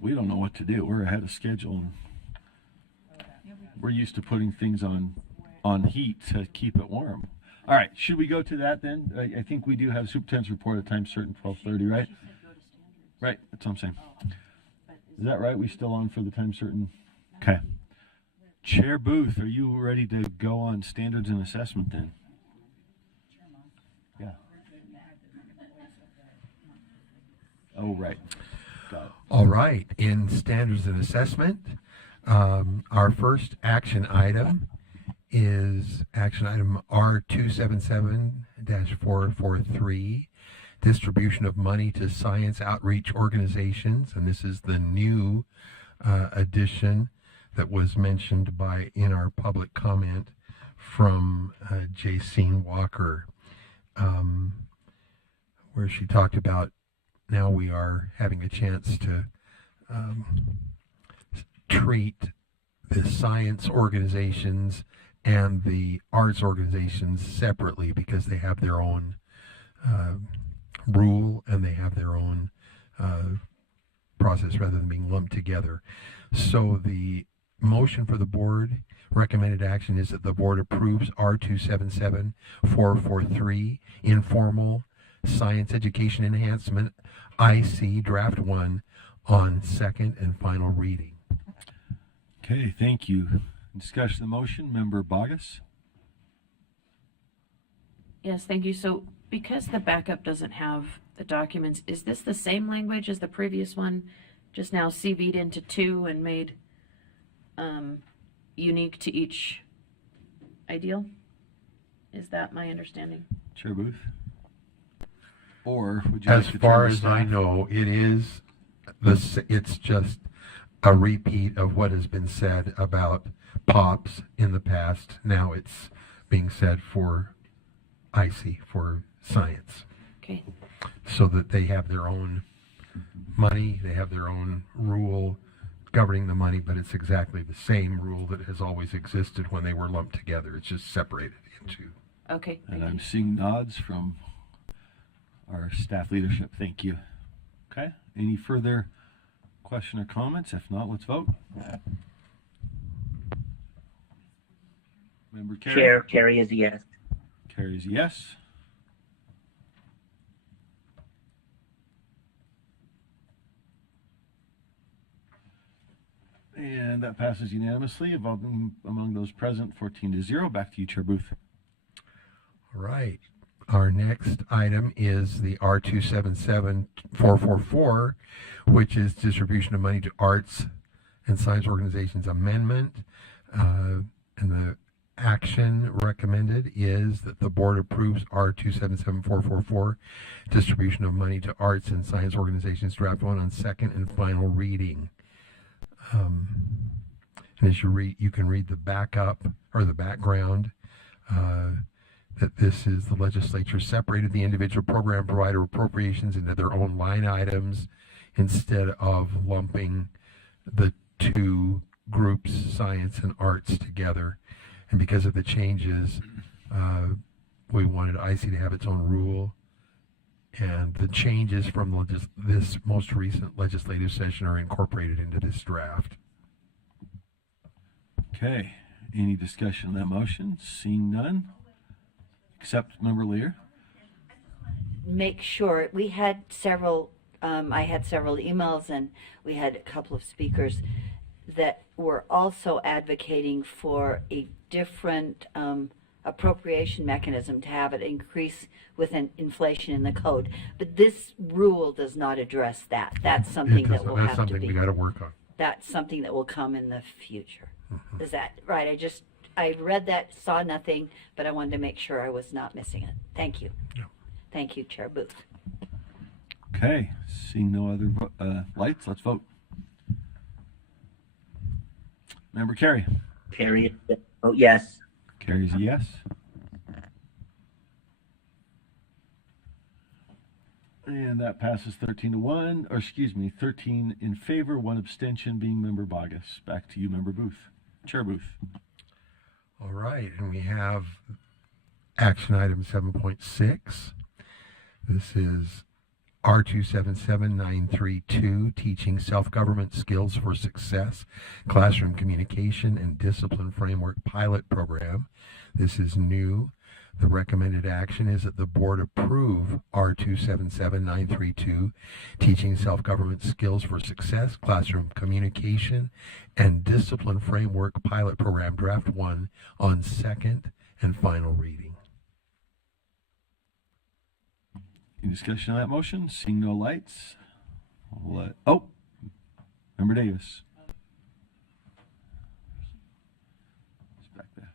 We don't know what to do. We're ahead of schedule. We're used to putting things on heat to keep it warm. All right, should we go to that then? I think we do have superintendent's report at time certain, 12:30, right? Right, that's what I'm saying. Is that right? We still on for the time certain? Okay. Chair Booth, are you ready to go on standards and assessment then? Yeah. Oh, right. Got it. All right. In standards and assessment, our first action item is action item R277-443, distribution of money to science outreach organizations. And this is the new addition that was mentioned in our public comment from Jacine Walker, where she talked about now we are having a chance to treat the science organizations and the arts organizations separately because they have their own rule and they have their own process rather than being lumped together. So the motion for the board recommended action is that the board approves R277-443 informal science education enhancement IC draft 1 on second and final reading. Okay, thank you. Discussion of the motion, Member Bogus. Yes, thank you. So because the backup doesn't have the documents, is this the same language as the previous one, just now CV'd into 2 and made unique to each ideal? Is that my understanding? Chair Booth? Or would you As like to far turn to as I staff? know, it's just a repeat of what has been said about POPs in the past. Now it's being said for IC, for science, Okay. so that they have their own money, they have their own rule governing the money, but it's exactly the same rule that has always existed when they were lumped together. It's just separated into. Okay. And Thank I'm you. seeing nods from our staff leadership. Thank you. Okay. Any further question or comments? If not, let's vote. Member Carey? Chair, Carey is a yes. Carries yes. And that passes unanimously among those present, 14-0. Back to you, Chair Booth. All right. Our next item is the R277-444, which is distribution of money to arts and science organizations amendment. And the action recommended is that the board approves R277-444, distribution of money to arts and science organizations, draft 1 on second and final reading. And as you read, you can read the backup or the background. That this is the legislature separated the individual program provider appropriations into their own line items instead of lumping the two groups, science and arts, together. And because of the changes, we wanted IC to have its own rule. And the changes from this most recent legislative session are incorporated into this draft. Okay. Any discussion on that motion? Seeing none. Accept, Member Lear. Make sure we had several I had several emails and we had a couple of speakers that were also advocating for a different appropriation mechanism to have it increase with an inflation in the code, but this rule does not address that. That's something that will That's have something to we be, got to work on. that's something that will come in the future. Is that right? I read that, saw nothing, but I wanted to make sure I was not missing it. Thank you. Yeah. Thank you, Chair Booth. Okay. Seeing no other lights, let's vote. Member Carey. Carey, oh yes. Carries a yes. And that passes 13-1, or excuse me, 13 in favor, 1 abstention, being Member Bogus. Back to you, Member Booth. Chair Booth. All right, and we have action item 7.6. This is R277932, Teaching Self-Government Skills for Success, Classroom Communication and Discipline Framework Pilot Program. This is new. The recommended action is that the board approve R277932, Teaching Self-Government Skills for Success, Classroom Communication and Discipline Framework Pilot Program Draft 1 on second and final reading. Any discussion on that motion? Seeing no lights. Oh, Member Davis. It's back there.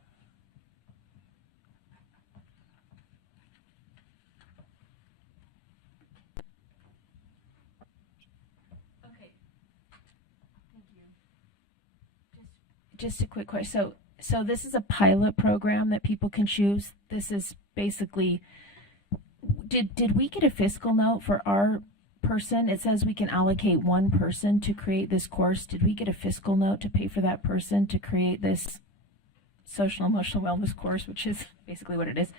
Okay. Thank you. Just a quick question. So this is a pilot program that people can choose. This is basically, did we get a fiscal note for our person? It says we can allocate one person to create this course. Did we get a fiscal note to pay for that person to create this social emotional wellness course, which is basically what it is?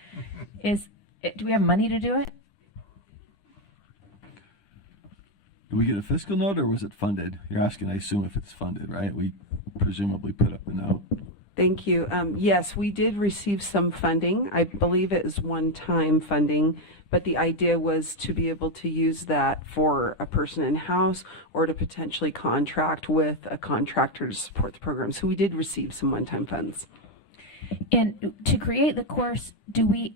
Do we have money to do it? Do we get a fiscal note or was it funded? You're asking, I assume, if it's funded, right? We presumably put up the note. Thank you. Yes, we did receive some funding. I believe it is one-time funding, but the idea was to be able to use that for a person in-house or to potentially contract with a contractor to support the program. So we did receive some one-time funds. And to create the course, do we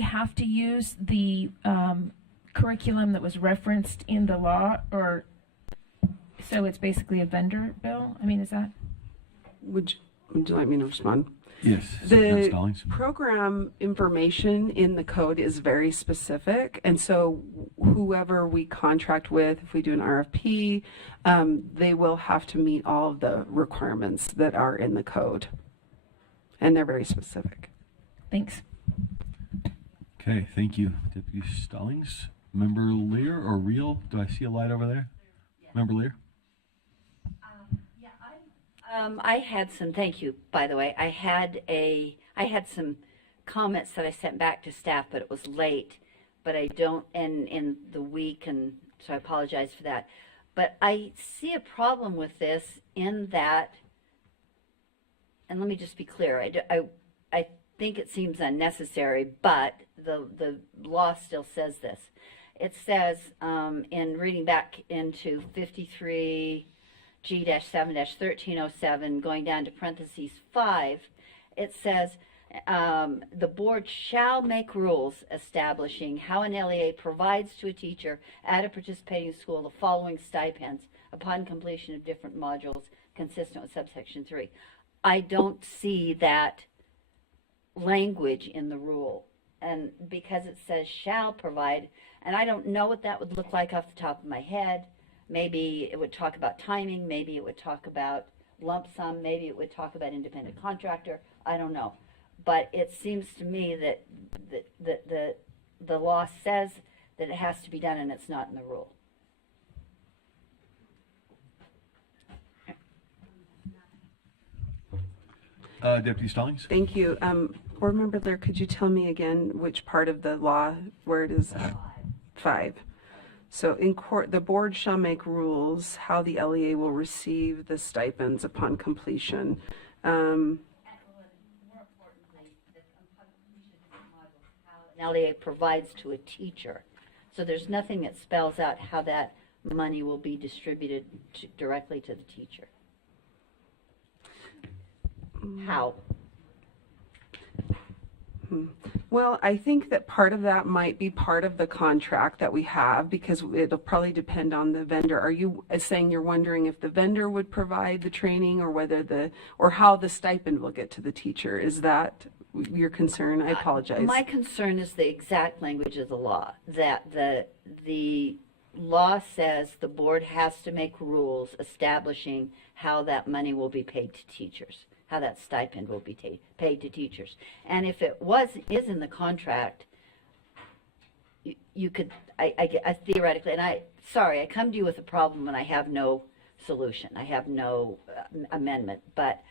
have to use the curriculum that was referenced in the law, or so it's basically a vendor bill? I mean, is that? Would you like me to respond? Yes. Superintendent The Stallings. program information in the code is very specific, and so whoever we contract with, if we do an RFP, they will have to meet all of the requirements that are in the code, and they're very specific. Thanks. Okay, thank you, Deputy Stallings. Member Lear or Reel? Do I see a light over there? Member Lear? I had some, thank you, by the way. I had some comments that I sent back to staff, but it was late, but I don't, in the week, and so I apologize for that. But I see a problem with this in that, and let me just be clear, I think it seems unnecessary, but the law still says this. It says, in reading back into 53G-7-1307, going down to parentheses 5, it says, the board shall make rules establishing how an LEA provides to a teacher at a participating school the following stipends upon completion of different modules consistent with subsection 3. I don't see that language in the rule, and because it says shall provide, and I don't know what that would look like off the top of my head. Maybe it would talk about timing, maybe it would talk about lump sum, maybe it would talk about independent contractor, I don't know. But it seems to me that the law says that it has to be done and it's not in the rule. Deputy Stallings? Thank you. Board Member Lear, could you tell me again which part of the law where it is? 5. So in court, the board shall make rules how the LEA will receive the stipends upon completion. More importantly, upon completion of modules, how an LEA provides to a teacher. So there's nothing that spells out how that money will be distributed directly to the teacher. How? Well, I think that part of that might be part of the contract that we have, because it'll probably depend on the vendor. Are you saying you're wondering if the vendor would provide the training, or whether or how the stipend will get to the teacher? Is that your concern? I apologize. My concern is the exact language of the law, that the law says the board has to make rules establishing how that money will be paid to teachers, how that stipend will be paid to teachers. And if it is in the contract, you could, I theoretically, and I come to you with a problem and I have no solution. I have no amendment, but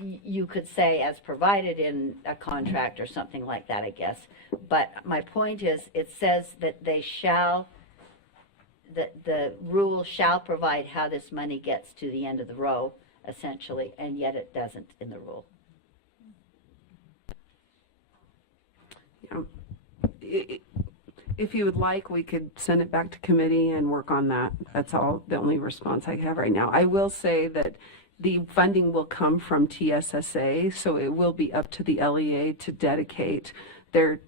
you could say as provided in a contract or something like that, I guess. But my point is, it says that they shall the rule shall provide how this money gets to the end of the row, essentially, and yet it doesn't in the rule. Yeah. If you would like, we could send it back to committee and work on that. That's all, the only response I have right now. I will say that the funding will come from TSSA, so it will be up to the LEA to dedicate their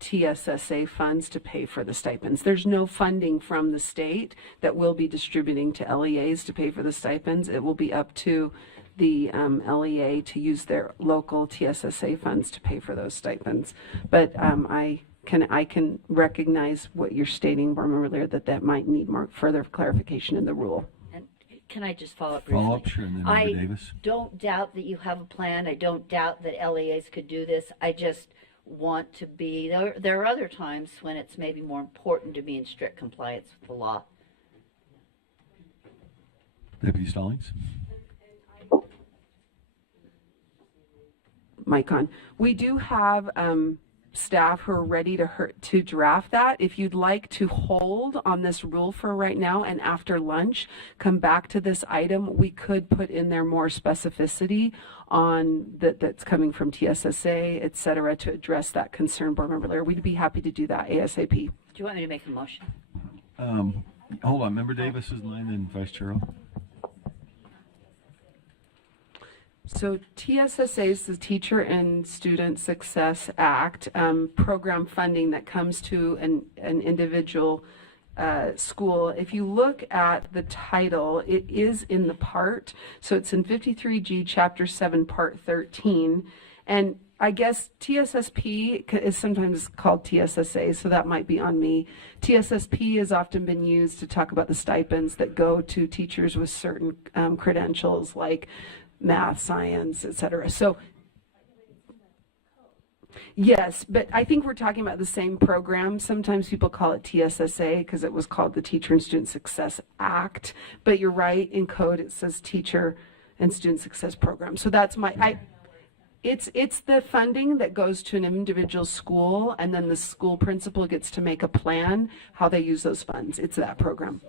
TSSA funds to pay for the stipends. There's no funding from the state that will be distributing to LEAs to pay for the stipends. It will be up to the LEA to use their local TSSA funds to pay for those stipends. But I can recognize what you're stating, Board Member Lear, that might need more further clarification in the rule. And can I just follow up briefly? Follow up, sure, and then Member I Davis. don't doubt that you have a plan. I don't doubt that LEAs could do this. I just want to be, there are other times when it's maybe more important to be in strict compliance with the law. Deputy Stallings? Mic on. We do have staff who are ready to draft that. If you'd like to hold on this rule for right now and after lunch, come back to this item, we could put in there more specificity on that's coming from TSSA, et cetera, to address that concern, Board Member Lear. We'd be happy to do that ASAP. Do you want me to make a motion? Hold on, Member Davis is in line, then Vice Chair Earl. So TSSA is the Teacher and Student Success Act, program funding that comes to an individual school. If you look at the title, it is in the part, so it's in 53G Chapter 7, Part 13, and I guess TSSP is sometimes called TSSA, so that might be on me. TSSP has often been used to talk about the stipends that go to teachers with certain credentials like math, science, et cetera. So, yes, but I think we're talking about the same program. Sometimes people call it TSSA because it was called the Teacher and Student Success Act. But you're right, in code it says Teacher and Student Success Program. So that's it's the funding that goes to an individual school, and then the school principal gets to make a plan how they use those funds. It's that program,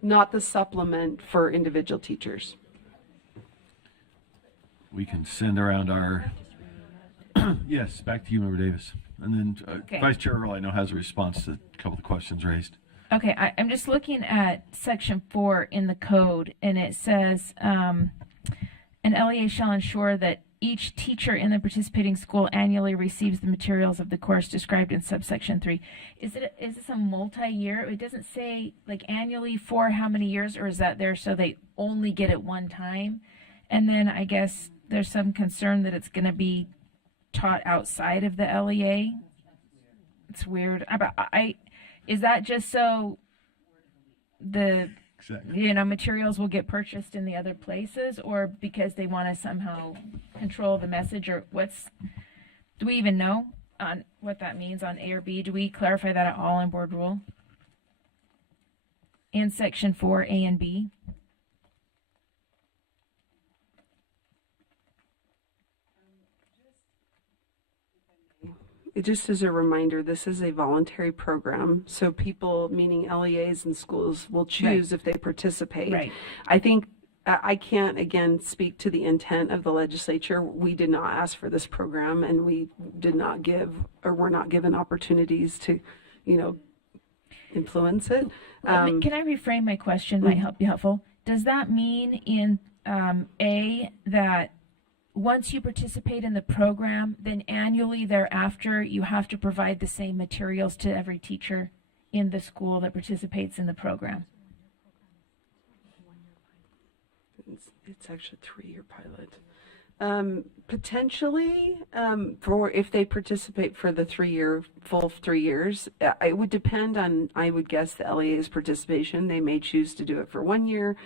not the supplement for individual teachers. We can send around our, yes, back to you, Member Davis. And then Okay. Vice Chair Earl, I know, has a response to a couple of questions raised. Okay, I'm just looking at section 4 in the code, and it says, an LEA shall ensure that each teacher in the participating school annually receives the materials of the course described in subsection 3. Is this a multi-year? It doesn't say like annually for how many years, or is that there so they only get it one time? And then I guess there's some concern that it's going to be taught outside of the LEA. It's weird. Is that just so the Exactly. materials will get purchased in the other places, or because they want to somehow control the message, or do we even know on what that means on A or B? Do we clarify that at all in board rule? In section 4, A and B? Just as a reminder, this is a voluntary program, so people, meaning LEAs and schools, will choose if they participate. Right. I think I can't, again, speak to the intent of the legislature. We did not ask for this program, and we did not give, or were not given opportunities to, influence it. Can I reframe my question? Might help be helpful. Does that mean in A that once you participate in the program, then annually thereafter you have to provide the same materials to every teacher in the school that participates in the program? It's actually a 3-year pilot. Potentially, for if they participate for the full 3 years, it would depend on, I would guess, the LEA's participation. They may choose to do it for 1 year.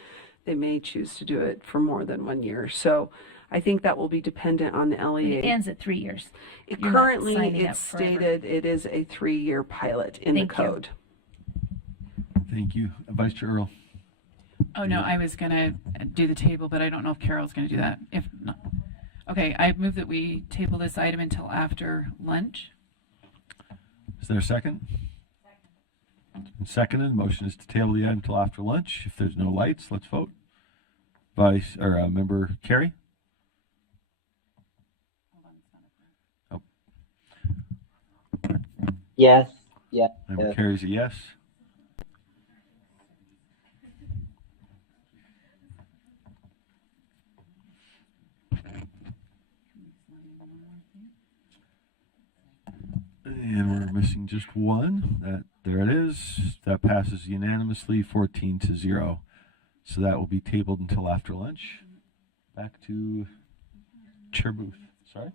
They may choose to do it for more than 1 year. So I think that will be dependent on the LEA. It ends at 3 years. You're not Currently, signing up it's forever. stated it is a 3-year pilot in Thank the you. code. Thank you. Vice Chair Earl. Oh, no, I was going to do the table, but I don't know if Carol's going to do that. If not. Okay, I move that we table this item until after lunch. Is there a second? and seconded. Motion is to table the item until after lunch. If there's no lights, let's vote. Member Carey? Oh, Yes. Yeah. member Carey's a yes. And we're missing just one. There it is. That passes unanimously, 14-0. So that will be tabled until after lunch. Back to Chair Booth. Sorry?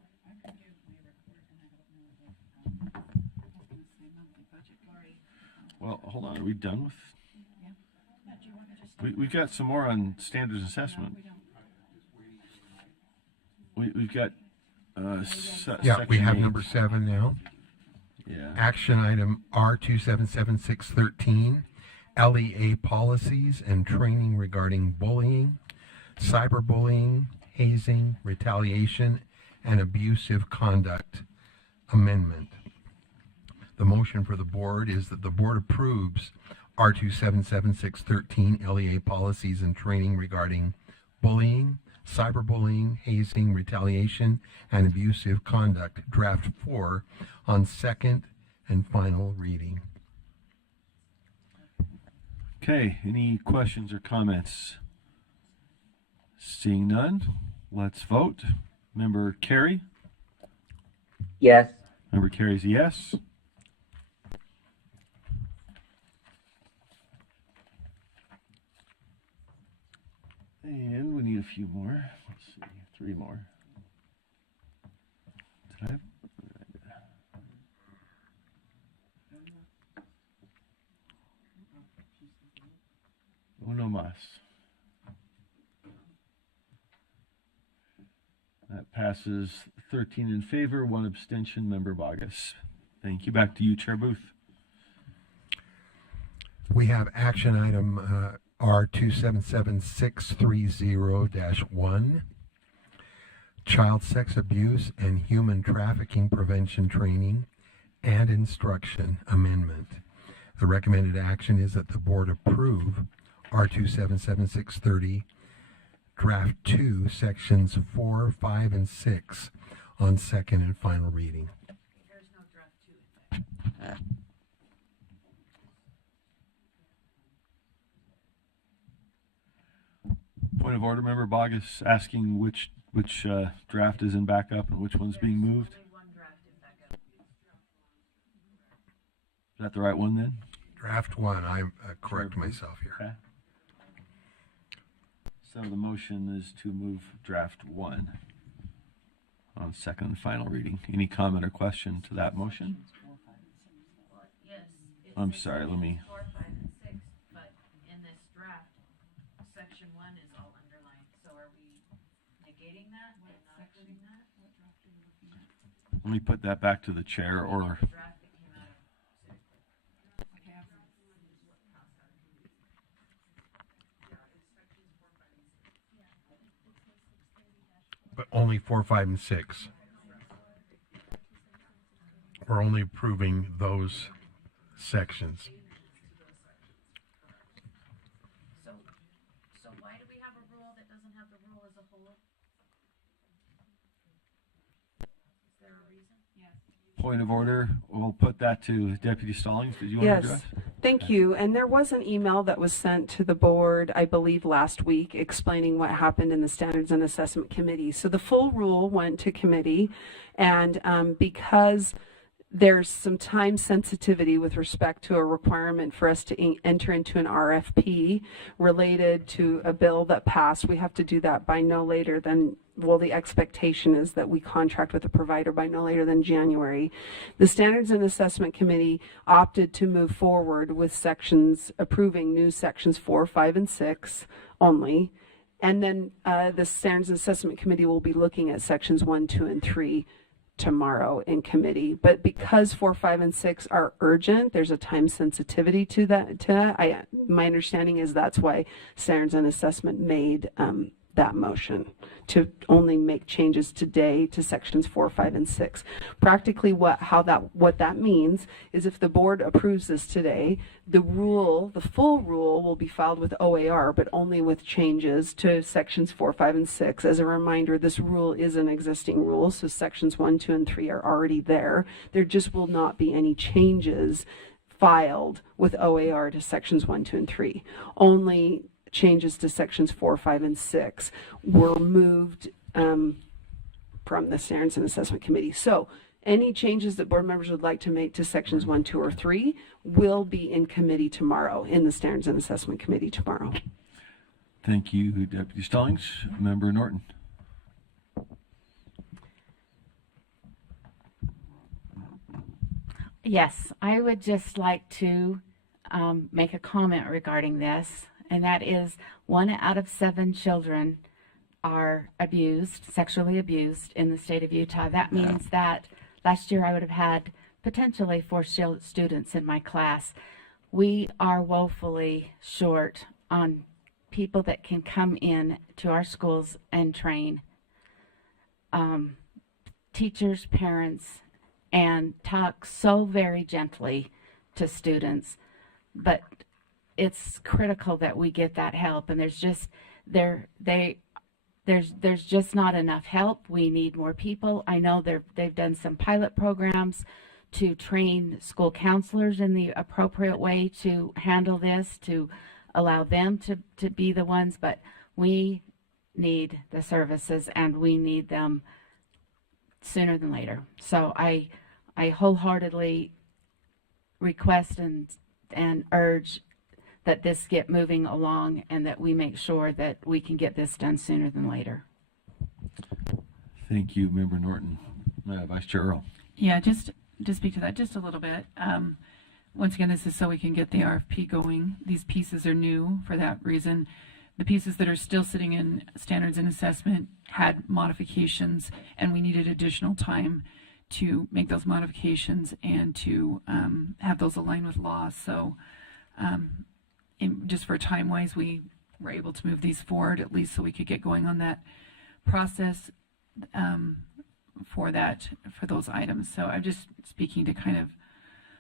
Well, hold on. Are we done with? We've got some more on standards assessment. We've got. Yeah, we section have 8. number 7 now. Yeah. Action item R277613, LEA policies and training regarding bullying, cyberbullying, hazing, retaliation, and abusive conduct amendment. The motion for the board is that the board approves R277613, LEA policies and training regarding bullying, cyberbullying, hazing, retaliation, and abusive conduct, draft 4, on second and final reading. Okay, any questions or comments? Seeing none, let's vote. Member Carey? Yes. Member Carey's a yes. And we need a few more. Let's see, 3 more. Did I? Uno más. That passes 13 in favor, 1 abstention, Member Bogus. Thank you. Back to you, Chair Booth. We have action item R277630-1, child sex abuse and human trafficking prevention training and instruction amendment. The recommended action is that the board approve R277630 draft 2 sections 4, 5, and 6 on second and final reading. Point of order, Member Bogus asking which draft is in backup and which one's being moved. Is that the right one then? Draft 1, I correct myself here. Okay. So the motion is to move draft 1 on second and final reading. Any comment or question to that motion? I'm sorry, let me. 4, 5, and 6, but in this draft, section 1 is all underlined. So are we negating that and not approving that? Let me put that back to the chair or. Draft that came out of But only 4, 5, and 6. We're only approving those sections. So why do we have a rule that doesn't have the rule as a whole? Is there a reason? Yes. Point of order, we'll put that to Deputy Stallings. Did you want to address? Thank you. And there was an email that was sent to the board, I believe last week, explaining what happened in the Standards and Assessment Committee. So the full rule went to committee, and because there's some time sensitivity with respect to a requirement for us to enter into an RFP related to a bill that passed. We have to do that by no later than, well, the expectation is that we contract with the provider by no later than January. The Standards and Assessment Committee opted to move forward with sections, approving new sections 4, 5, and 6 only. And then the Standards and Assessment Committee will be looking at sections 1, 2, and 3 tomorrow in committee. But because 4, 5, and 6 are urgent, there's a time sensitivity to that. My understanding is that's why Standards and Assessment made that motion to only make changes today to sections 4, 5, and 6. Practically what that means is if the board approves this today, the full rule will be filed with OAR, but only with changes to sections 4, 5, and 6. As a reminder, this rule is an existing rule, so sections 1, 2, and 3 are already there. There just will not be any changes filed with OAR to sections 1, 2, and 3. Only changes to sections 4, 5, and 6 were moved from the Standards and Assessment Committee. So any changes that board members would like to make to sections 1, 2, or 3 will be in committee tomorrow, in the Standards and Assessment Committee tomorrow. Thank you, Deputy Stallings. Member Norton. Yes, I would just like to make a comment regarding this, and that is 1 out of 7 children are abused, sexually abused in the state of Utah. That means that last year I would have had potentially 4 students in my class. We are woefully short on people that can come in to our schools and train teachers, parents, and talk so very gently to students. But it's critical that we get that help, and there's just not enough help. We need more people. I know they've done some pilot programs to train school counselors in the appropriate way to handle this, to allow them to be the ones, but we need the services and we need them sooner than later. So I wholeheartedly request and urge that this get moving along and that we make sure that we can get this done sooner than later. Thank you, Member Norton. Vice Chair Earl. Yeah, just to speak to that just a little bit. Once again, this is so we can get the RFP going. These pieces are new for that reason. The pieces that are still sitting in Standards and Assessment had modifications, and we needed additional time to make those modifications and to have those align with law. So just for time-wise, we were able to move these forward, at least so we could get going on that process for those items. So I'm just speaking to kind of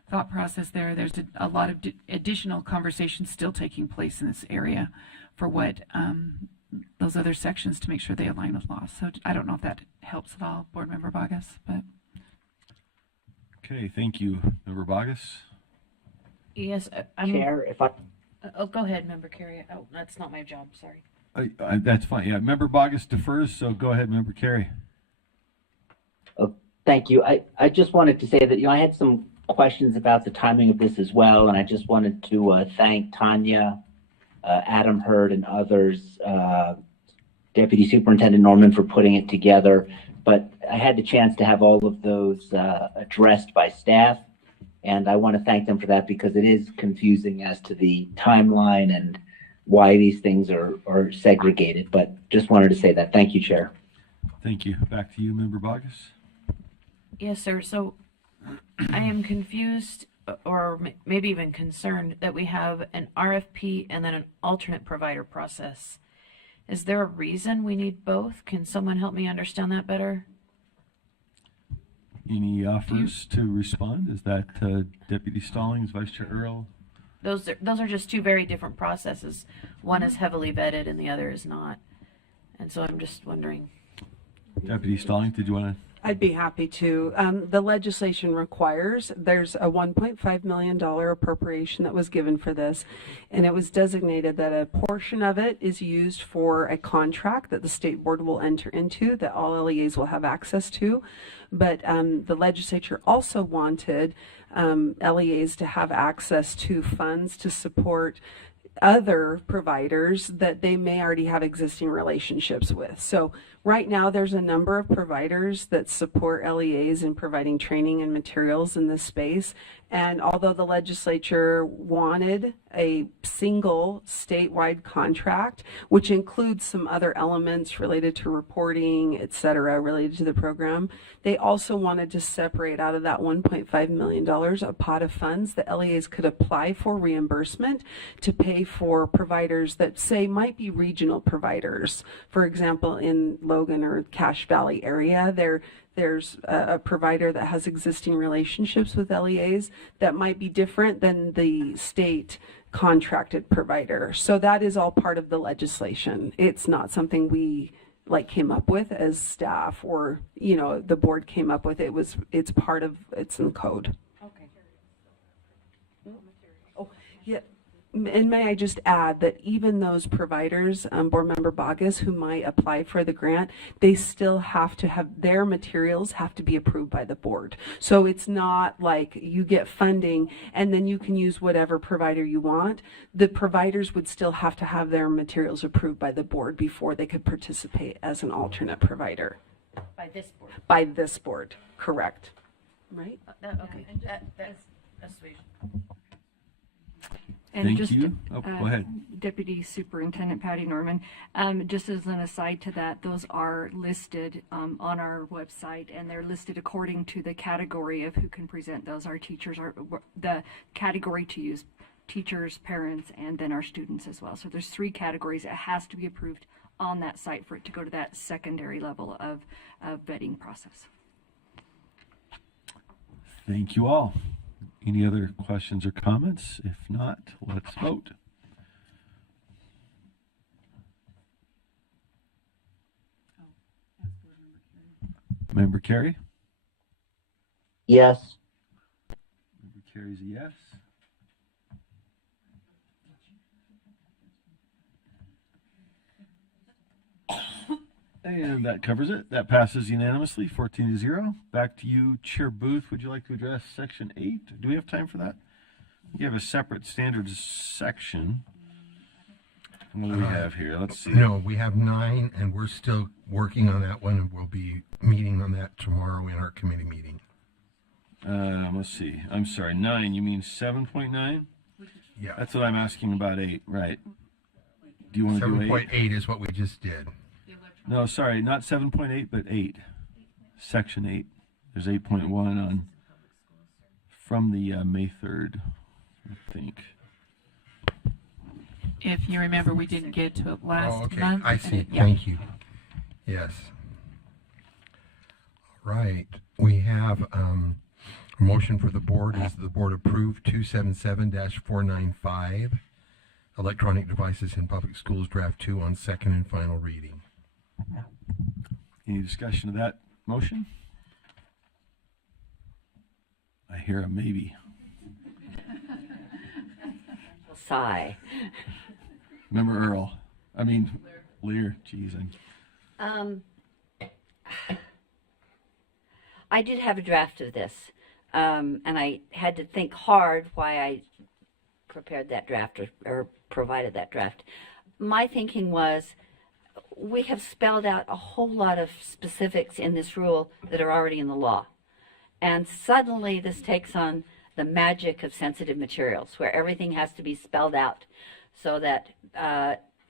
thought process there. There's a lot of additional conversations still taking place in this area for what those other sections to make sure they align with law. So I don't know if that helps at all, Board Member Boggess, but. Okay, thank you, Member Boggess. Yes, Chair, if I, oh, go ahead, Member Carey. Oh, that's not my job, sorry. That's fine. Yeah, Member Boggess defers, so go ahead, Member Carey. thank you. I just wanted to say that, I had some questions about the timing of this as well, and I just wanted to thank Tanya, Adam Hurd, and others, Deputy Superintendent Norman, for putting it together. But I had the chance to have all of those addressed by staff, and I want to thank them for that because it is confusing as to the timeline and why these things are segregated. But just wanted to say that. Thank you, Chair. Thank you. Back to you, Member Boggess. Yes, sir. So I am confused or maybe even concerned that we have an RFP and then an alternate provider process. Is there a reason we need both? Can someone help me understand that better? Any offers to respond? Is that Deputy Stallings, Vice Chair Earl? Those are just two very different processes. One is heavily vetted and the other is not. And so I'm just wondering. Deputy Stallings, did you want to? I'd be happy to. The legislation requires, there's a $1.5 million appropriation that was given for this, and it was designated that a portion of it is used for a contract that the state board will enter into, that all LEAs will have access to. But the legislature also wanted LEAs to have access to funds to support other providers that they may already have existing relationships with. So right now there's a number of providers that support LEAs in providing training and materials in this space. And although the legislature wanted a single statewide contract, which includes some other elements related to reporting, et cetera, related to the program. They also wanted to separate out of that $1.5 million a pot of funds that LEAs could apply for reimbursement to pay for providers that, say, might be regional providers. For example, in Logan or Cache Valley area, there's a provider that has existing relationships with LEAs that might be different than the state contracted provider. So that is all part of the legislation. It's not something we came up with as staff, or the board came up with. It's in code. Okay. Oh, yeah. And may I just add that even those providers, Board Member Bogus, who might apply for the grant, they still have to have their materials have to be approved by the board. So it's not like you get funding and then you can use whatever provider you want. The providers would still have to have their materials approved by the board before they could participate as an alternate provider. By this board. By this board, correct. Right? Okay, that's sweet. And Thank just, you. Oh, go ahead. Deputy Superintendent Patty Norman, just as an aside to that, those are listed on our website, and they're listed according to the category of who can present those. Our teachers are the category to use: teachers, parents, and then our students as well. So there's 3 categories. It has to be approved on that site for it to go to that secondary level of vetting process. Thank you all. Any other questions or comments? If not, let's vote. Member Carey? Yes. Member Carey's a yes. And that covers it. That passes unanimously, 14-0. Back to you, Chair Booth. Would you like to address Section 8? Do we have time for that? We have a separate standards section. What do we have here? Let's see. No, we have 9, and we're still working on that one, and we'll be meeting on that tomorrow in our committee meeting. Let's see. I'm sorry, 9. You mean 7.9? Yeah. That's what I'm asking about 8, right? Do you want to do 8? 7.8 is what we just did. No, sorry, not 7.8, but 8. Section 8. There's 8.1 on from the May 3rd, I think. If you remember, we didn't get to it last Oh, okay. month. I and see. yeah. Thank you. Yes. All right. We have a motion for the board. Is the board approve 277-495 electronic devices in public schools draft 2 on second and final reading? Any discussion of that motion? I hear a maybe. Sigh. Remember Earl? I mean, Lear. Jeez. I did have a draft of this, and I had to think hard why I prepared that draft or provided that draft. My thinking was, we have spelled out a whole lot of specifics in this rule that are already in the law. And suddenly this takes on the magic of sensitive materials, where everything has to be spelled out so that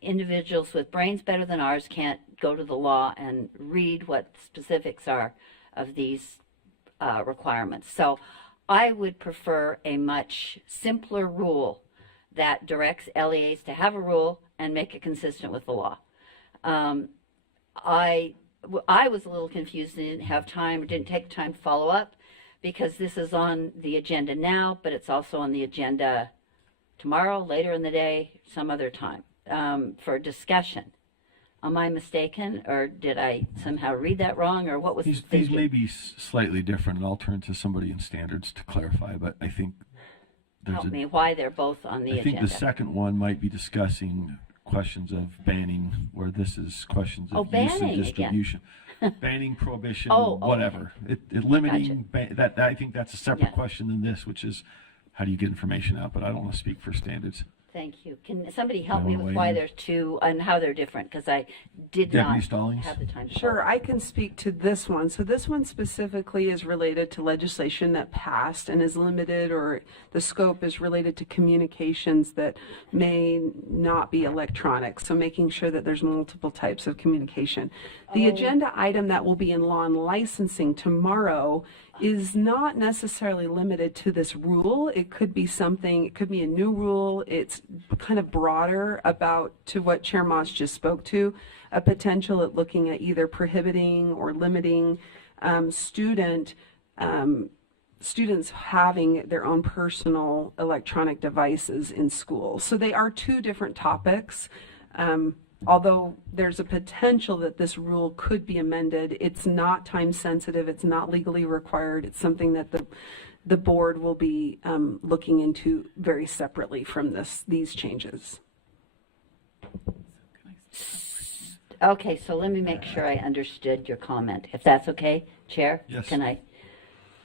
individuals with brains better than ours can't go to the law and read what the specifics are of these requirements. So I would prefer a much simpler rule that directs LEAs to have a rule and make it consistent with the law. I was a little confused and didn't have time, or didn't take time to follow up, because this is on the agenda now, but it's also on the agenda tomorrow, later in the day, some other time, for discussion. Am I mistaken, or did I somehow read that wrong, or what was the These thinking? may be slightly different, and I'll turn to somebody in standards to clarify, but I think there's Help me why they're both on the I think agenda. the second one might be discussing questions of banning, where this is questions of use banning and again. distribution. Banning, prohibition, Oh, whatever. It limiting, I think that's a separate Yeah. question than this, which is how do you get information out, but I don't want to speak for standards. Thank you. Can somebody help I me wanna with weigh why in. there's two and how they're different? Because I did Deputy not Stallings? have the time to Sure, follow. I can speak to this one. So this one specifically is related to legislation that passed and is limited, or the scope is related to communications that may not be electronic. So making sure that there's multiple types of communication. The agenda item that will be in law and licensing tomorrow is not necessarily limited to this rule. It could be something, it could be a new rule. It's kind of broader about to what Chair Moss just spoke to, a potential at looking at either prohibiting or limiting students having their own personal electronic devices in school. So they are two different topics. Although there's a potential that this rule could be amended, it's not time sensitive, it's not legally required, it's something that the board will be looking into very separately from these changes. Okay, so let me make sure I understood your comment, if that's okay, Chair? Yes. Can I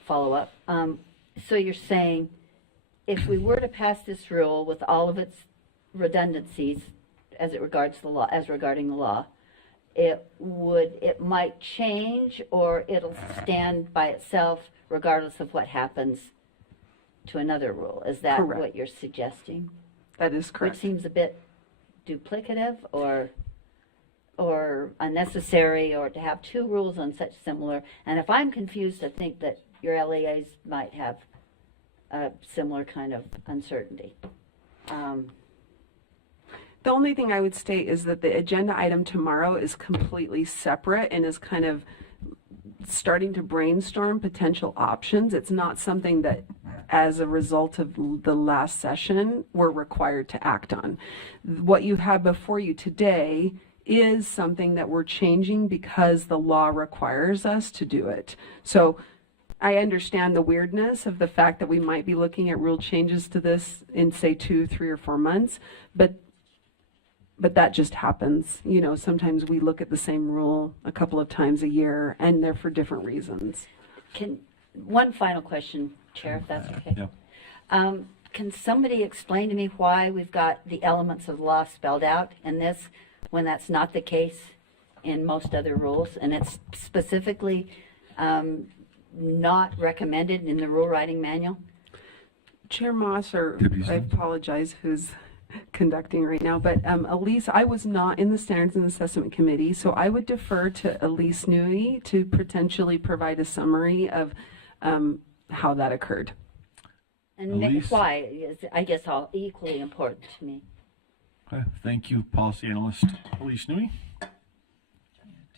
follow up? So you're saying if we were to pass this rule with all of its redundancies as it regards the law, as regarding the law, it might change, or it'll stand by itself regardless of what happens to another rule. Is that Correct. what you're suggesting? That is Which correct. seems a bit duplicative or unnecessary, or to have two rules on such similar. And if I'm confused, I think that your LEAs might have a similar kind of uncertainty. The only thing I would state is that the agenda item tomorrow is completely separate and is kind of starting to brainstorm potential options. It's not something that, as a result of the last session, we're required to act on. What you have before you today is something that we're changing because the law requires us to do it. So I understand the weirdness of the fact that we might be looking at rule changes to this in, say, 2, 3, or 4 months, but that just happens. You know, sometimes we look at the same rule a couple of times a year, and they're for different reasons. One final question, Chair, if that's okay. Yeah. Can somebody explain to me why we've got the elements of the law spelled out in this when that's not the case in most other rules? And it's specifically not recommended in the rule writing manual? Chair Moss, or Deputy I Stevens. apologize, who's conducting right now, but Elise, I was not in the Standards and Assessment Committee, so I would defer to Elise Nui to potentially provide a summary of how that occurred. And Elise? why is, I guess, all equally important to me. Okay, thank you, policy analyst Elise Nui.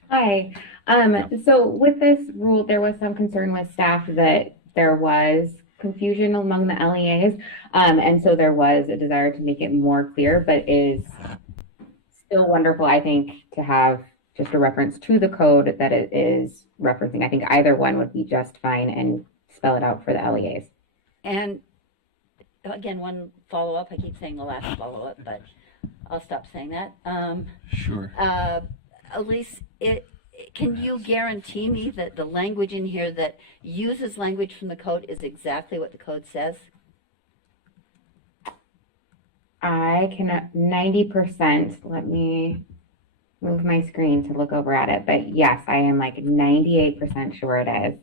Hi. So with this rule, there was some concern with staff that there was confusion among the LEAs. And so there was a desire to make it more clear, but is still wonderful, I think, to have just a reference to the code that it is referencing. I think either one would be just fine and spell it out for the LEAs. And again, one follow-up, I keep saying the last follow-up, but I'll stop saying that. Sure. Elise, can you guarantee me that the language in here that uses language from the code is exactly what the code says? I can 90%, let me move my screen to look over at it, but yes, I am like 98% sure it is.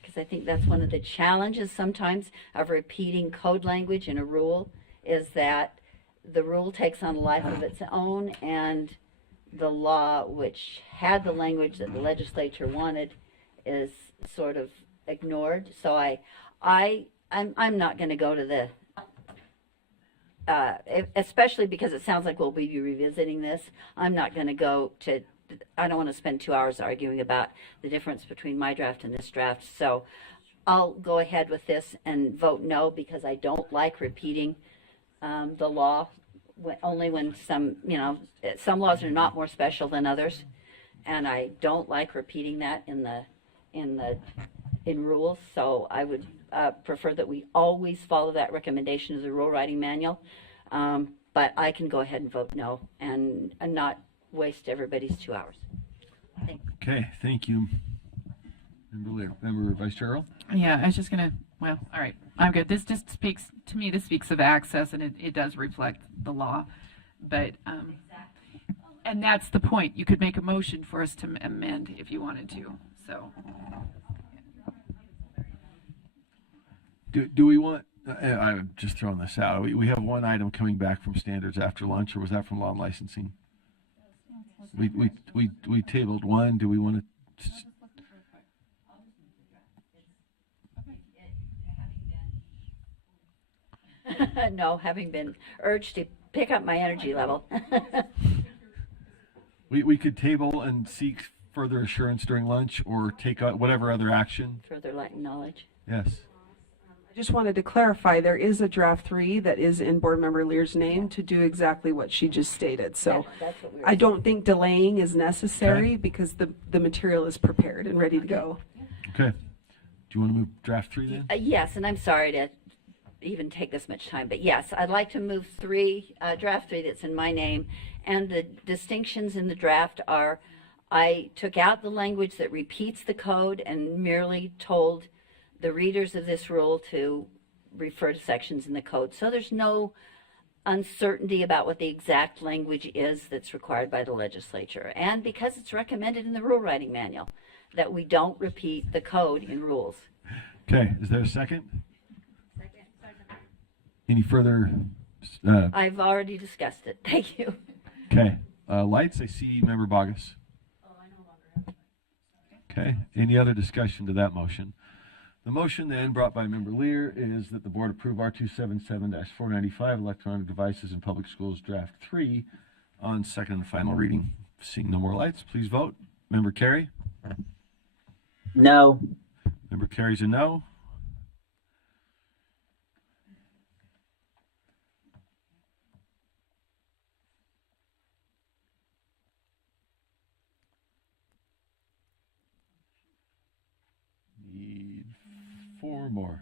Because I think that's one of the challenges sometimes of repeating code language in a rule, is that the rule takes on a life of its own, and the law, which had the language that the legislature wanted, is sort of ignored. So I'm not going to go to the especially because it sounds like we'll be revisiting this. I'm not going to go to, I don't want to spend 2 hours arguing about the difference between my draft and this draft. So I'll go ahead with this and vote no, because I don't like repeating the law, only when some laws are not more special than others. And I don't like repeating that in rules. So I would prefer that we always follow that recommendation of the rule writing manual. But I can go ahead and vote no and not waste everybody's 2 hours. Thanks. Okay, thank you. Member Vice Chair Earl? Yeah, I was just going to Well, all right, I'm good. This just speaks, to me, this speaks of access, and it does reflect the law. But, and that's the point. You could make a motion for us to amend if you wanted to, so. Do we want, I'm just throwing this out. We have one item coming back from standards after lunch, or was that from law and licensing? We tabled one. Do we want to? No, having been urged to pick up my energy level. We could table and seek further assurance during lunch, or take out whatever other action. Further light knowledge. Yes. I just wanted to clarify, there is a draft 3 that is in Board Member Lear's name to do exactly what she just stated. So That's what we were I don't think delaying is necessary Okay. because the material is prepared and ready to go. Okay. Do you want to move draft 3 then? Yes, and I'm sorry to even take this much time, but yes, I'd like to move draft 3 that's in my name, and the distinctions in the draft are, I took out the language that repeats the code and merely told the readers of this rule to refer to sections in the code. So there's no uncertainty about what the exact language is that's required by the legislature. And because it's recommended in the rule writing manual, that we don't repeat the code in rules. Okay. Is there a second? Any further? I've already discussed it. Thank you. Okay. Lights. I see Member Bogus. Okay. Any other discussion to that motion? The motion then brought by Member Lear is that the board approve R277-495 electronic devices in public schools draft 3 on second and final reading. Seeing no more lights, please vote. Member Carey? No. Member Carey's a no. Need 4 more.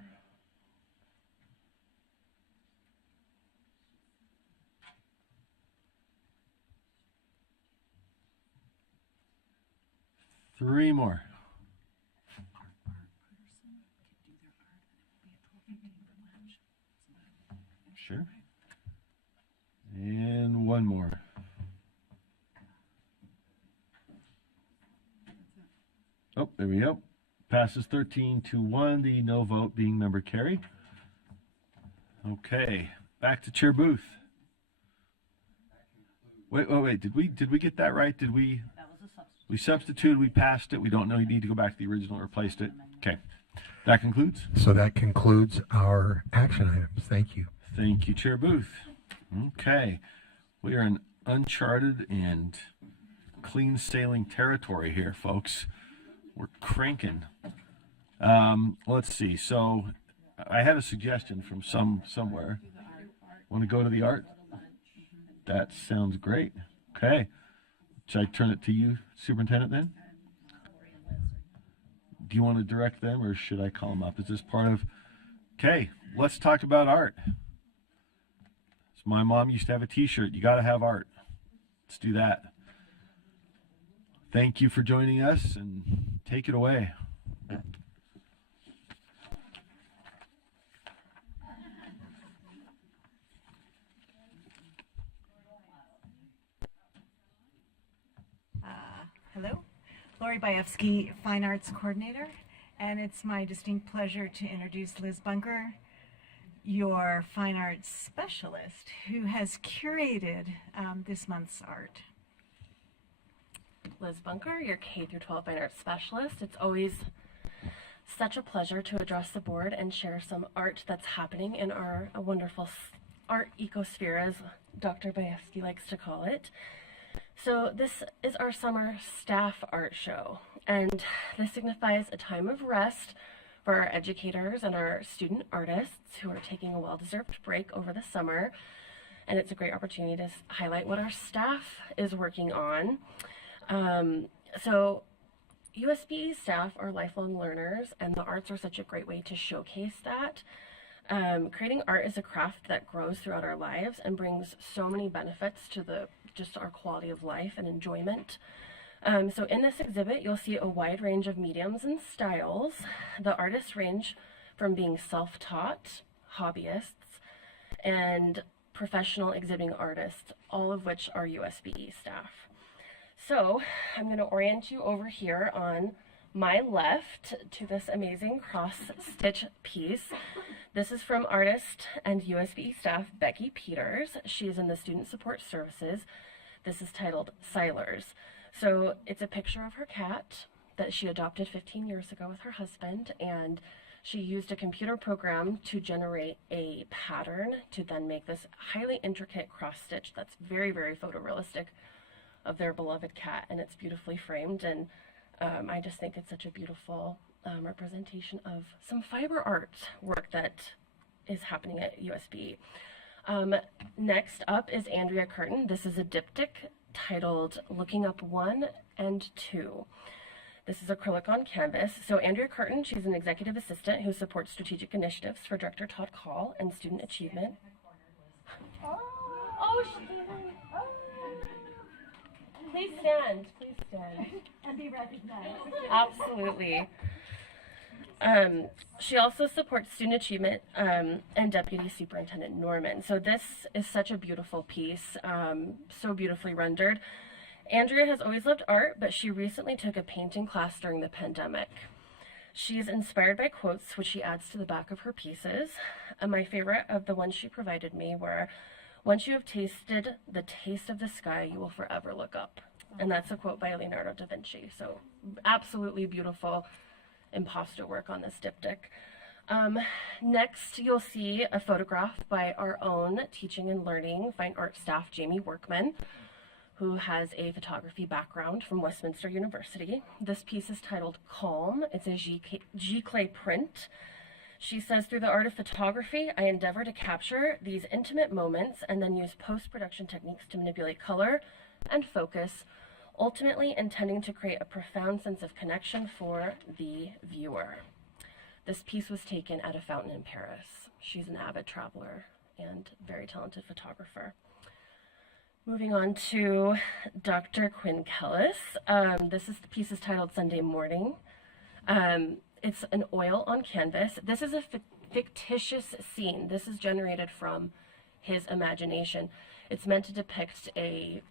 Three more. Sure. And one more. Oh, there we go. Passes 13-1, the no vote being Member Carey. Okay, back to Chair Booth. Wait, did we get that right? Did we? That was a substitute. We substituted, we passed it, we don't know, you need to go back to the original, replaced it. Okay, that concludes. So that concludes our action items. Thank you. Thank you, Chair Booth. Okay, we are in uncharted and clean sailing territory here, folks. We're cranking. Let's see. So I had a suggestion from somewhere. Want to go to the art? That sounds great. Okay. Should I turn it to you, Superintendent, then? Do you want to direct them, or should I call them up? Is this part of... Okay, let's talk about art. So my mom used to have a t-shirt. You got to have art. Let's do that. Thank you for joining us, and take it away. Hello, Lori Bajewski, Fine Arts Coordinator, and it's my distinct pleasure to introduce Liz Bunker, your Fine Arts Specialist, who has curated this month's art. Liz Bunker, your K-12 Fine Arts Specialist. It's always such a pleasure to address the board and share some art that's happening in our wonderful art ecosphere, as Dr. Bajewski likes to call it. So this is our summer staff art show, and this signifies a time of rest for our educators and our student artists who are taking a well-deserved break over the summer, and it's a great opportunity to highlight what our staff is working on. So USB staff are lifelong learners, and the arts are such a great way to showcase that. Creating art is a craft that grows throughout our lives and brings so many benefits to just our quality of life and enjoyment. So in this exhibit, you'll see a wide range of mediums and styles. The artists range from being self-taught hobbyists and professional exhibiting artists, all of which are USBE staff. So I'm going to orient you over here on my left to this amazing cross-stitch piece. This is from artist and USBE staff Becky Peters. She is in the Student Support Services. This is titled Silers. So it's a picture of her cat that she adopted 15 years ago with her husband, and she used a computer program to generate a pattern to then make this highly intricate cross stitch that's very, very photorealistic of their beloved cat, and it's beautifully framed. And I just think it's such a beautiful representation of some fiber art work that is happening at USB. Next up is Andrea Curtin. This is a diptych titled Looking Up 1 and 2. This is acrylic on canvas. So Andrea Curtin, she's an executive assistant who supports strategic initiatives for Director Todd Call and student achievement. Oh, she did. Oh. Please stand. Please stand. And be recognized. Absolutely. She also supports student achievement and Deputy Superintendent Norman. So this is such a beautiful piece, so beautifully rendered. Andrea has always loved art, but she recently took a painting class during the pandemic. She is inspired by quotes, which she adds to the back of her pieces. And my favorite of the ones she provided me were, "Once you have tasted the taste of the sky, you will forever look up." And that's a quote by Leonardo da Vinci. So absolutely beautiful impasto work on this diptych. Next, you'll see a photograph by our own teaching and learning fine art staff, Jamie Workman, who has a photography background from Westminster University. This piece is titled Calm. It's a Giclée print. She says, "Through the art of photography, I endeavor to capture these intimate moments and then use post-production techniques to manipulate color and focus, ultimately intending to create a profound sense of connection for the viewer." This piece was taken at a fountain in Paris. She's an avid traveler and very talented photographer. Moving on to Dr. Quinn Kellis. The piece is titled Sunday Morning. It's an oil on canvas. This is a fictitious scene. This is generated from his imagination. It's meant to depict a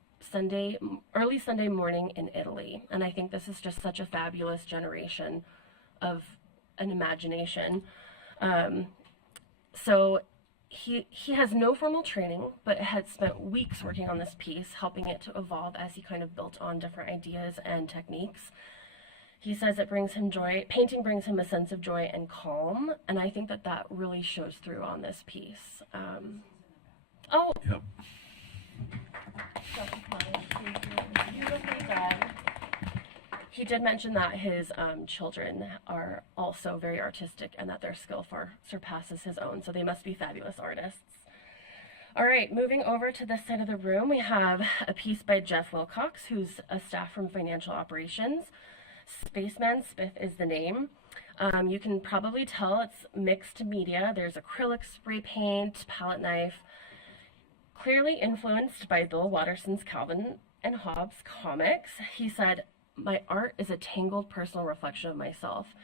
early Sunday morning in Italy. And I think this is just such a fabulous generation of an imagination. So he has no formal training, but had spent weeks working on this piece, helping it to evolve as he kind of built on different ideas and techniques. He says it brings him joy. Painting brings him a sense of joy and calm, and I think that that really shows through on this piece. Yep. Beautifully done. He did mention that his children are also very artistic and that their skill far surpasses his own, so they must be fabulous artists. All right, moving over to this side of the room, we have a piece by Jeff Wilcox, who's a staff from financial operations. Spaceman Smith is the name. You can probably tell it's mixed media. There's acrylic, spray paint, palette knife, clearly influenced by Bill Watterson's Calvin and Hobbes comics. He said, "My art is a tangled personal reflection of myself.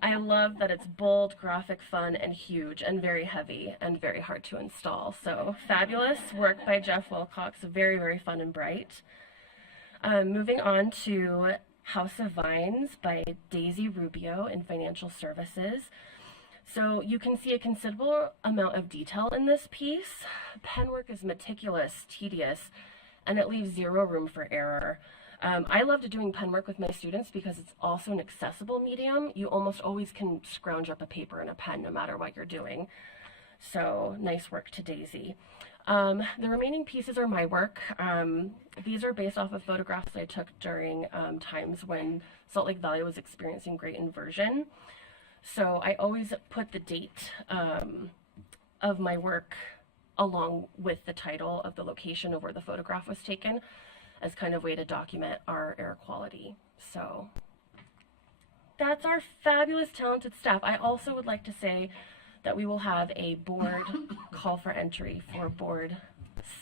I love that it's bold, graphic, fun, and huge, and very heavy, and very hard to install." So fabulous work by Jeff Wilcox, very, very fun and bright. Moving on to House of Vines by Daisy Rubio in Financial Services. So you can see a considerable amount of detail in this piece. Penwork is meticulous, tedious, and it leaves zero room for error. I loved doing penwork with my students because it's also an accessible medium. You almost always can scrounge up a paper and a pen no matter what you're doing. So nice work to Daisy. The remaining pieces are my work. These are based off of photographs I took during times when Salt Lake Valley was experiencing great inversion. So I always put the date of my work along with the title of the location of where the photograph was taken as kind of way to document our air quality. So that's our fabulous, talented staff. I also would like to say that we will have a board call for entry for board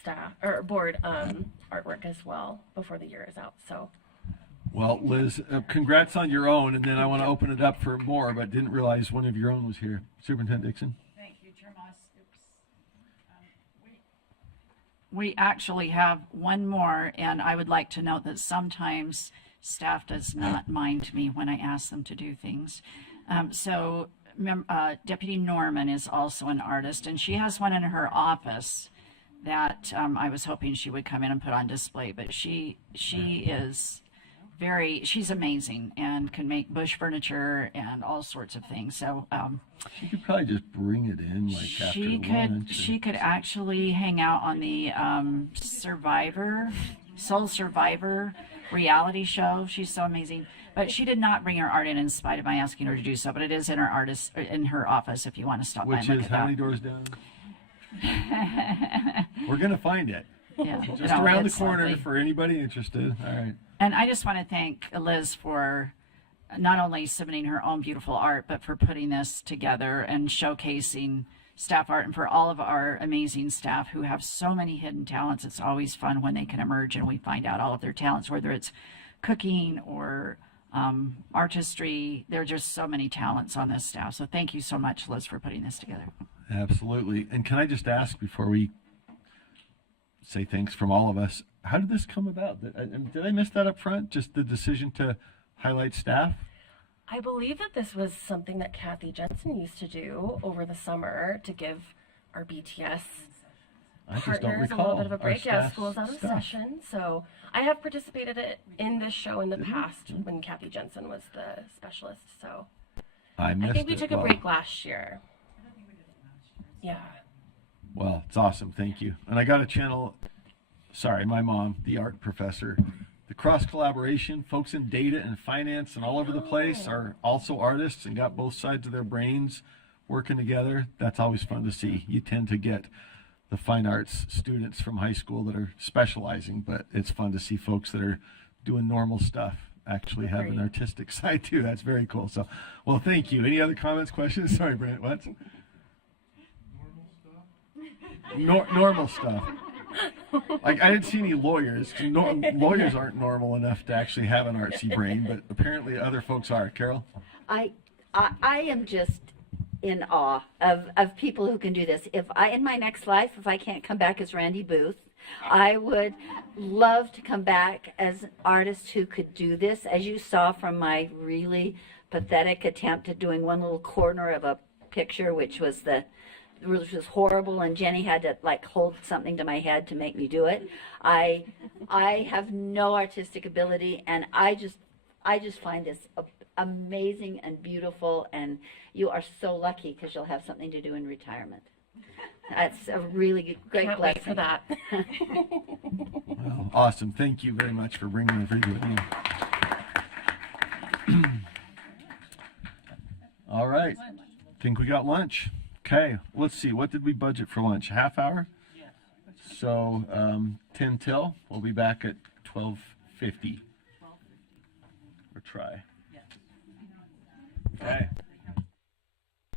staff or board artwork as well before the year is out. So Well, Liz, congrats on your own, and then I want to open it up for more, but didn't realize one of your own was here. Superintendent Dixon? Thank you, Chair Moss. We actually have one more, and I would like to note that sometimes staff does not mind me when I ask them to do things. Deputy Norman is also an artist, and she has one in her office that I was hoping she would come in and put on display, but she is she's amazing and can make bush furniture and all sorts of things. So She could probably just bring it in like after lunch. she could actually hang out on the Soul Survivor reality show. She's so amazing. But she did not bring her art in spite of my asking her to do so. But it is in her office if you want to stop by and look Which is at that. how many doors down? We're gonna find it. Yeah, Just no, around the it's corner lovely. for anybody interested. All right. And I just want to thank Liz for not only submitting her own beautiful art, but for putting this together and showcasing staff art, and for all of our amazing staff who have so many hidden talents. It's always fun when they can emerge and we find out all of their talents, whether it's cooking or artistry. There are just so many talents on this staff. So thank you so much, Liz, for putting this together. Absolutely. And can I just ask before we say thanks from all of us, how did this come about? Did I miss that up front? Just the decision to highlight staff? I believe that this was something that Kathy Jensen used to do over the summer to give our BTS I just don't partners a recall little bit of a our break. Yeah, staff's school's out of stuff. session. So I have participated in this show in the past when Kathy Jensen was the specialist. So I missed I think we it. took a Well, break last year. Yeah. Well, it's awesome. Thank you. And I got to channel, sorry, my mom, the art professor. The cross collaboration, folks in data and finance and all over the place are also artists and got both sides of their brains working together. That's always fun to see. You tend to get the fine arts students from high school that are specializing, but it's fun to see folks that are doing normal stuff actually have an artistic side too. That's very cool. So, well, thank you. Any other comments, questions? Sorry, Brent, what? Normal stuff. Like, I didn't see any lawyers. Lawyers aren't normal enough to actually have an artsy brain, but apparently other folks are. Carol? I am just in awe of people who can do this. In my next life, if I can't come back as Randy Booth, I would love to come back as an artist who could do this. As you saw from my really pathetic attempt at doing one little corner of a picture, which was horrible, and Jenny had to like hold something to my head to make me do it. I have no artistic ability, and I just find this amazing and beautiful, and you are so lucky because you'll have something to do in retirement. That's a really great Can't blessing. wait for that. Well, awesome. Thank you very much for bringing the video in. All right. Think we got lunch. Okay. Let's see. What did we budget for lunch? A half hour? Yes. So 10 till. We'll be back at 12:50. Or try. Okay.